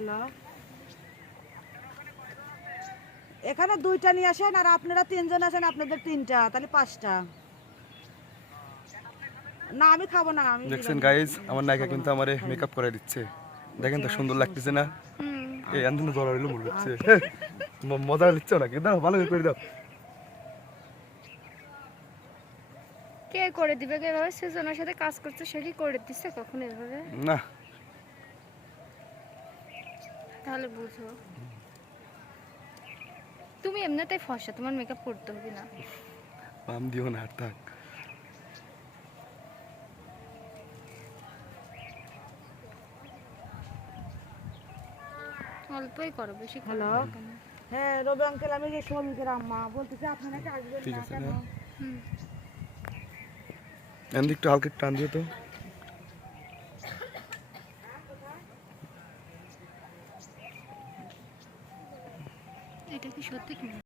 Hello, এখানে 2টা নিয়ে আসেন, আর আপনারা 3জন আসেন, আপনাদের 3টা, তাহলে 5টা। না আমি খাবো না, আমি দেখছেন গাইজ, আমার নায়িকা কিন্তু আমারে মেকআপ করে দিচ্ছে। দেখেন তো সুন্দর লাগতেছে না? এই আন্দন জ্বর হইলো মনে হচ্ছে। মজা দিচ্ছ না কিন্তু, ভালো করে দাও। কে করে দিবে? এভাবে সেজনের সাথে কাজ করছে, সে কি করে দিচ্ছে কখনো এভাবে? না তাহলে বুঝো, তুমি এমনিতেই ফর্সা, তোমার মেকআপ করতে হবে না। পাম দিও না আর থাক। অল্পই করো, বেশি করো হ্যালো, না কেন? হ্যাঁ রবি আঙ্কেল, আমি যে শ্রমিকের আম্মা বলতেছি, আপনারা কি আসবেন ঠিক না আছে কেন? না, হুম। এমনি একটু হালকা টান দিও তো। এটা কি সত্যি?